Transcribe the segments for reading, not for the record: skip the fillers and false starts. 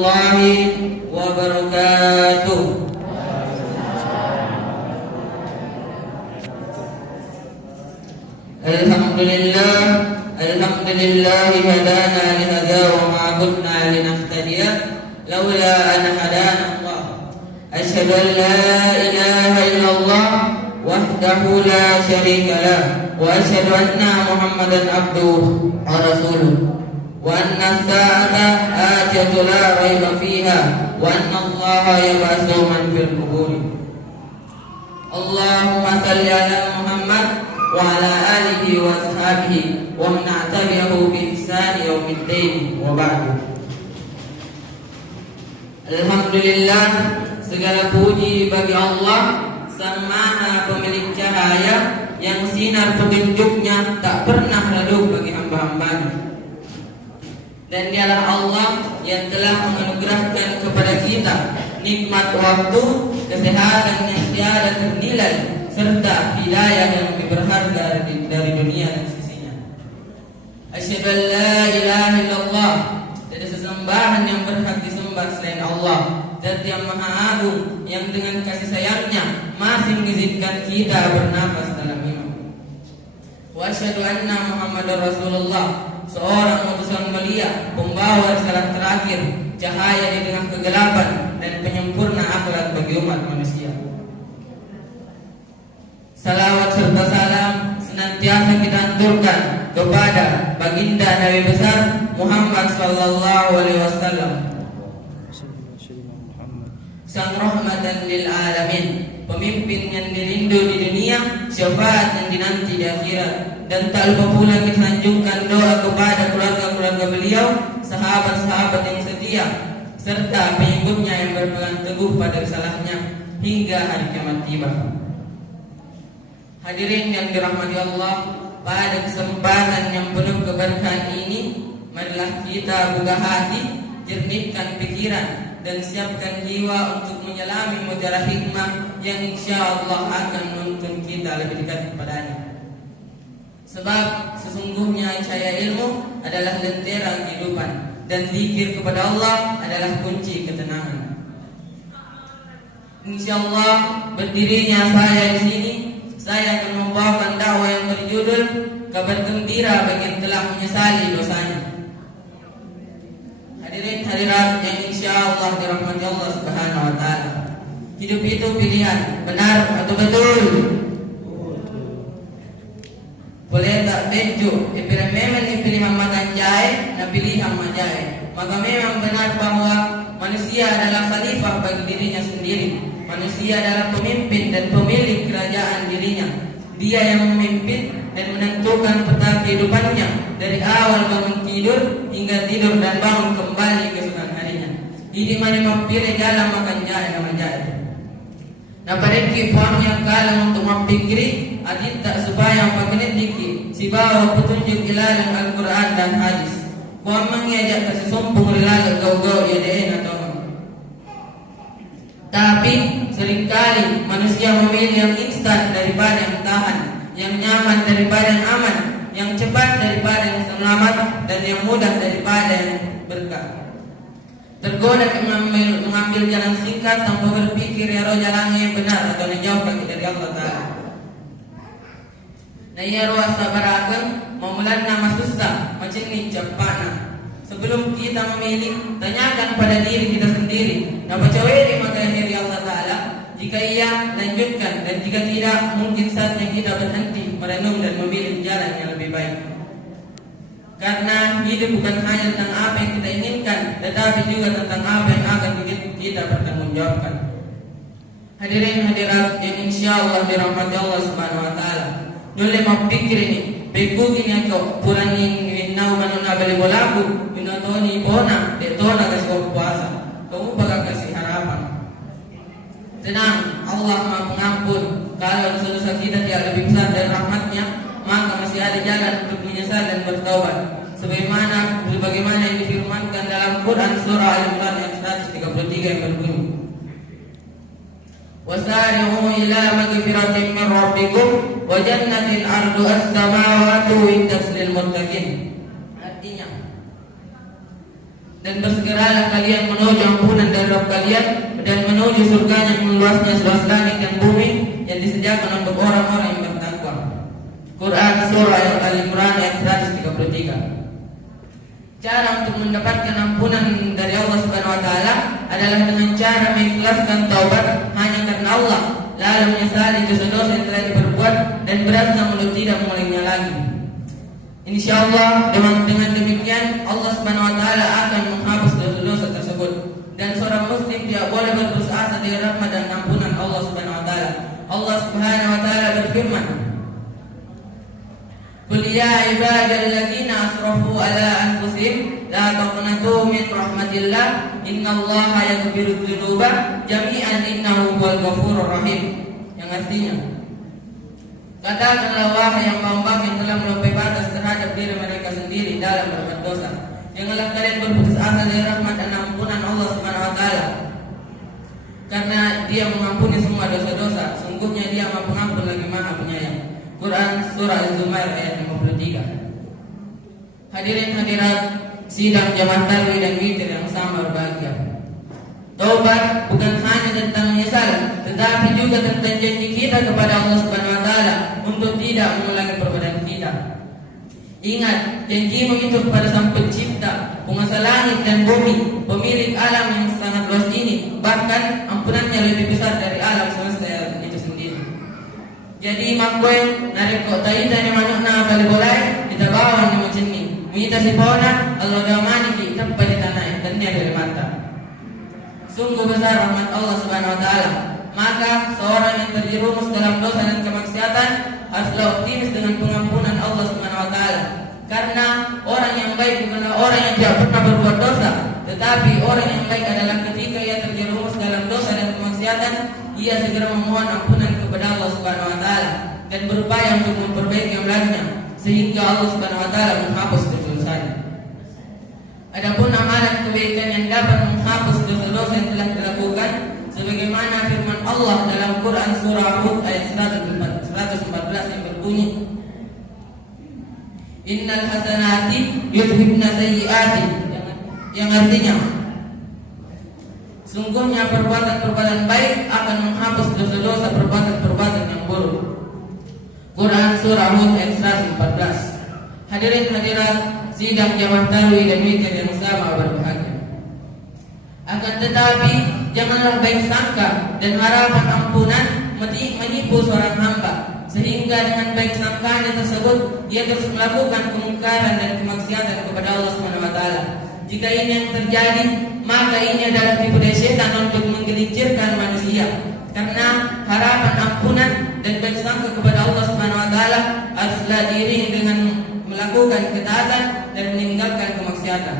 warahmatullahi wabarakatuh. Alhamdulillah hadana lihada wa ma kunna linahtadiya laula an hadana Allah. Asyhadu an la ilaha illallah wahdahu la syarika lah wa asyhadu anna Muhammadan abduhu wa rasuluh wa anna as-sa'ata atiyatu la raiba fiha wa anna Allaha yab'atsu man fil qubur. Allahumma salli ala Muhammad wa ala alihi wa ashabihi wa man tabi'ahu bi ihsan yaumiddin wa ba'du. Alhamdulillah, segala puji bagi Allah Sang Maha Pemilik cahaya yang sinar petunjuknya tak pernah redup bagi hamba-hambanya. Dan dialah Allah yang telah menganugerahkan kepada kita nikmat waktu, kesehatan yang tiada ternilai, serta hidayah yang lebih berharga dari dunia dan sisinya. Asyhadu an la ilaha illallah, tidak sesembahan yang berhak disembah selain Allah, Zat yang Maha Agung yang dengan kasih sayangnya masih mengizinkan kita bernafas dalam iman. Wa asyhadu anna Muhammadar Rasulullah, seorang utusan mulia, pembawa risalah terakhir, cahaya di tengah kegelapan dan penyempurna akhlak bagi umat manusia. Salawat serta salam senantiasa kita aturkan kepada baginda Nabi besar Muhammad sallallahu alaihi wasallam, sang rahmatan lil alamin, pemimpin yang dirindu di dunia, syafaat yang dinanti di akhirat. Dan tak lupa pula kita lanjutkan doa kepada keluarga-keluarga beliau, sahabat-sahabat yang setia, serta pengikutnya yang berpegang teguh pada risalahnya hingga hari kiamat tiba. Hadirin yang dirahmati Allah, pada kesempatan yang penuh keberkahan ini, marilah kita buka hati, jernihkan pikiran, dan siapkan jiwa untuk menyelami mutiara hikmah yang insya Allah akan menuntun kita lebih dekat kepadanya. Sebab sesungguhnya cahaya ilmu adalah lentera kehidupan, dan zikir kepada Allah adalah kunci ketenangan. Insya Allah berdirinya saya di sini, saya akan membawakan dakwah yang berjudul kabar gembira bagi yang telah menyesali dosanya. Hadirin hadirat yang insya Allah dirahmati Allah Subhanahu wa taala. Hidup itu pilihan, benar atau betul? Boleh tak benjo, ipira memang dipilih makan jahe, na pilih hama jahe. Maka memang benar bahwa manusia adalah khalifah bagi dirinya sendiri. Manusia adalah pemimpin dan pemilik kerajaan dirinya. Dia yang memimpin dan menentukan peta kehidupannya dari awal bangun tidur hingga tidur dan bangun kembali keesokan harinya. Ini mana mampire jalan makan jahe nama jahe. Nah pada kipuangnya kalang untuk mempikiri adit tak supaya pakai diki si bawa petunjuk ilalang Al-Quran dan hadis. Kau mengajak kasih sombong relaga gau-gau ya deh atau. Tapi seringkali manusia memilih yang instan daripada yang tahan, yang nyaman daripada yang aman, yang cepat daripada yang selamat, dan yang mudah daripada yang berkah. Tergoda mengambil jalan singkat tanpa berpikir ya roh jalannya yang benar atau menjauh kaki dari Allah Ta'ala. Nah ya roh sabarakan memulan nama susah macam ni cepana. Sebelum kita memilih, tanyakan pada diri kita sendiri, nah baca wiri maka dari Allah Ta'ala. Jika iya, lanjutkan, dan jika tidak, mungkin saatnya kita berhenti merenung dan memilih jalan yang lebih baik. Karena hidup bukan hanya tentang apa yang kita inginkan, tetapi juga tentang apa yang akan kita bertanggungjawabkan. Hadirin hadirat yang insya Allah dirahmati Allah Subhanahu wa taala. Nule mau pikir ini, beku gini ako puraning winnaw manuna bali bolaku, winatoni bona, detona kasih puasa. Kamu bakal kasih harapan. Tenang, Allah Maha Pengampun. Kalau dosa-dosa kita tidak lebih besar dari rahmatnya, maka masih ada jalan untuk menyesal dan bertaubat. Sebagaimana yang difirmankan dalam Quran surah Al-Imran ayat 133 yang berbunyi, wasari'u ila magfiratin min rabbikum wa jannatin 'arduha as-samawati wal lil muttaqin. Artinya Dan bersegeralah kalian menuju ampunan dari Rabb kalian dan menuju surganya yang luasnya seluas langit dan bumi yang disediakan untuk orang-orang yang bertakwa. Quran Surah Al-Imran ayat 133. Cara untuk mendapatkan ampunan dari Allah Subhanahu wa taala adalah dengan cara mengikhlaskan taubat hanya karena Allah, lalu menyesali dosa-dosa yang telah diperbuat dan berazam untuk tidak mengulanginya lagi. Insyaallah dengan demikian Allah Subhanahu wa taala akan menghapus dosa-dosa tersebut dan seorang muslim tidak boleh berputus asa dari rahmat dan ampunan Allah Subhanahu wa taala. Allah Subhanahu wa taala berfirman, "Qul ya ibadalladzina asrafu ala anfusihim la taqnatu min rahmatillah innallaha yaghfirudz dzunuba jami'an innahu huwal ghafurur rahim." Yang artinya, katakanlah wahai yang hamba yang telah melampaui batas terhadap diri mereka sendiri dalam berbuat dosa, janganlah kalian berputus asa dari rahmat dan ampunan Allah Subhanahu wa taala, karena Dia mengampuni semua dosa-dosa. Sungguhnya Dia Maha Pengampun lagi Maha Penyayang. Quran Surah Az-Zumar ayat 53. Hadirin hadirat sidang jamaah tarawih dan witir yang sama berbahagia. Taubat bukan hanya tentang menyesal, tetapi juga tentang janji kita kepada Allah Subhanahu wa taala untuk tidak mengulangi perbuatan kita. Ingat, janjimu itu kepada Sang Pencipta, penguasa langit dan bumi, pemilik alam yang sangat luas ini, bahkan ampunannya lebih besar dari alam semesta itu sendiri. Jadi makwe narik kau taida ni manukna bali bolai kita bawa ni macam ni. Minta si pona Allah damani ki tempat di tanah dan dia dari mata. Sungguh besar rahmat Allah Subhanahu wa taala. Maka seorang yang terjerumus dalam dosa dan kemaksiatan haruslah optimis dengan pengampunan Allah Subhanahu wa taala. Karena orang yang baik bukanlah orang yang tidak pernah berbuat dosa, tetapi orang yang baik adalah ketika ia terjerumus dalam dosa dan kemaksiatan, ia segera memohon ampunan kepada Allah Subhanahu wa taala dan berupaya untuk memperbaiki amalnya sehingga Allah Subhanahu wa taala menghapus dosa-dosanya. Adapun amalan kebaikan yang dapat menghapus dosa-dosa yang telah dilakukan, sebagaimana firman Allah dalam Quran Surah Hud ayat 114 yang berbunyi, Innal hasanati yudhibna sayyiati, yang artinya sungguhnya perbuatan-perbuatan baik akan menghapus dosa-dosa perbuatan-perbuatan yang buruk. Quran Surah Hud ayat 114. Hadirin hadirat sidang jamaah tarawih dan witir yang sama berbahagia. Akan tetapi janganlah baik sangka dan harapan ampunan menipu seorang hamba, sehingga dengan baik sangkanya tersebut ia terus melakukan kemungkaran dan kemaksiatan kepada Allah Subhanahu wa taala. Jika ini yang terjadi, maka ini adalah tipu daya setan untuk menggelincirkan manusia. Karena harapan ampunan dan baik sangka kepada Allah Subhanahu wa taala haruslah diiringi dengan melakukan ketaatan dan meninggalkan kemaksiatan.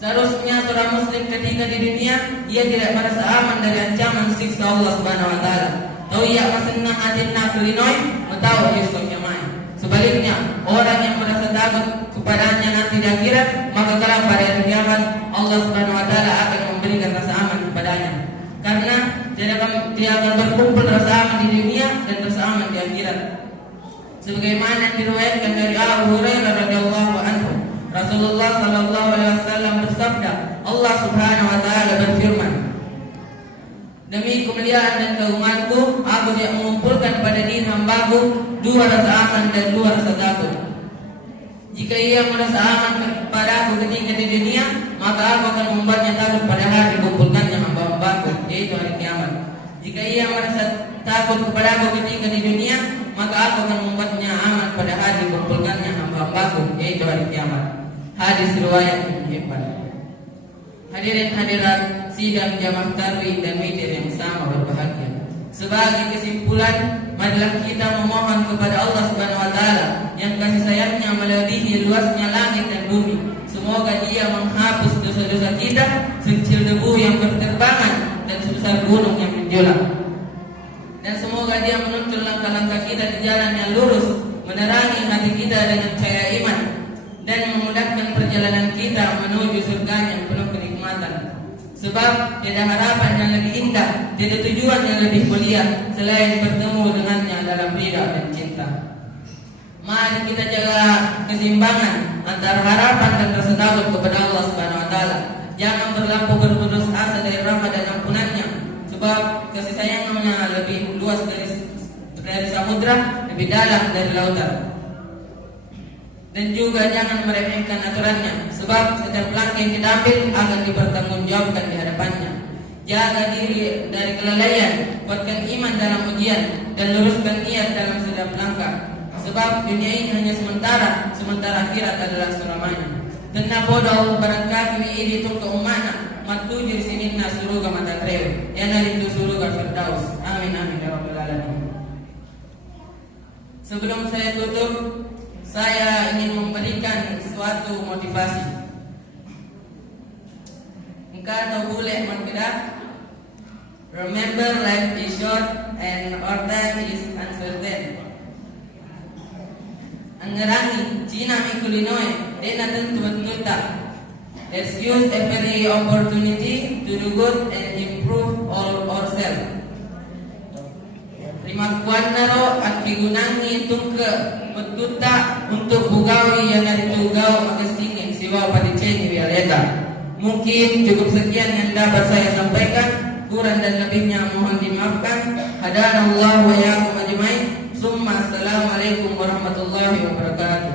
Seharusnya seorang muslim ketika di dunia ia tidak merasa aman dari ancaman siksa Allah Subhanahu wa taala. Tau ia masenang atinna kelinoi, tahu esoknya mai. Sebaliknya, orang yang merasa takut kepadanya nanti di akhirat, maka kelak pada hari kiamat Allah Subhanahu wa taala akan memberikan rasa aman kepadanya. Karena dia akan berkumpul rasa aman di dunia dan rasa aman di akhirat. Sebagaimana diriwayatkan dari Abu Hurairah radhiyallahu anhu, Rasulullah sallallahu alaihi wasallam bersabda, Allah Subhanahu wa taala berfirman, demi kemuliaan dan keagunganku, aku tidak mengumpulkan pada diri hambaku dua rasa aman dan dua rasa takut. Jika ia merasa aman kepadaku ketika di dunia, maka aku akan membuatnya takut pada hari dikumpulkannya hamba-hambaku, yaitu hari kiamat. Jika ia merasa takut kepadaku ketika di dunia, maka aku akan membuatnya aman pada hari dikumpulkannya hamba-hambaku, yaitu hari kiamat. Hadis riwayat Ibnu Hibban. Hadirin hadirat sidang jamaah tarawih dan witir yang sama berbahagia. Sebagai kesimpulan, marilah kita memohon kepada Allah Subhanahu wa taala yang kasih sayangnya melebihi luasnya langit dan bumi. Semoga Dia menghapus dosa-dosa kita sekecil debu yang berterbangan dan sebesar gunung yang menjulang. Dan semoga Dia menuntun langkah-langkah kita di jalan yang lurus, menerangi hati kita dengan cahaya iman, dan memudahkan perjalanan kita menuju surganya yang penuh kenikmatan. Sebab tiada harapan yang lebih indah, tiada tujuan yang lebih mulia selain bertemu dengannya dalam ridha dan cinta. Mari kita jaga keseimbangan antara harapan dan rasa takut kepada Allah Subhanahu wa taala. Jangan berlampau berputus asa dari rahmat dan ampunannya, sebab kasih sayangnya lebih luas dari samudra, lebih dalam dari lautan. Dan juga jangan meremehkan aturannya, sebab setiap langkah yang kita ambil akan dipertanggungjawabkan di hadapannya. Jaga diri dari kelalaian, kuatkan iman dalam ujian, dan luruskan niat dalam setiap langkah. Sebab dunia ini hanya sementara akhirat adalah selamanya. Tenna bodoh barangkali ini itu keumana, matu jadi sini surga mata treo, yang itu surga firdaus. Amin amin ya rabbal alamin. Sebelum saya tutup, saya ingin memberikan suatu motivasi. Engkau boleh mengkira, remember life is short and our time is uncertain. Angarangi Cina mikulinoe dena tentu betul. Let's use every opportunity to do good and improve all ourselves. Terima kuanaro at kigunangi tungke betuta untuk bugawi yang dari tugau magasingin siwa padiceni wialeta. Mungkin cukup sekian yang dapat saya sampaikan. Kurang dan lebihnya mohon dimaafkan. Hadanallahu wa iyyakum ajmain. Assalamualaikum warahmatullahi wabarakatuh.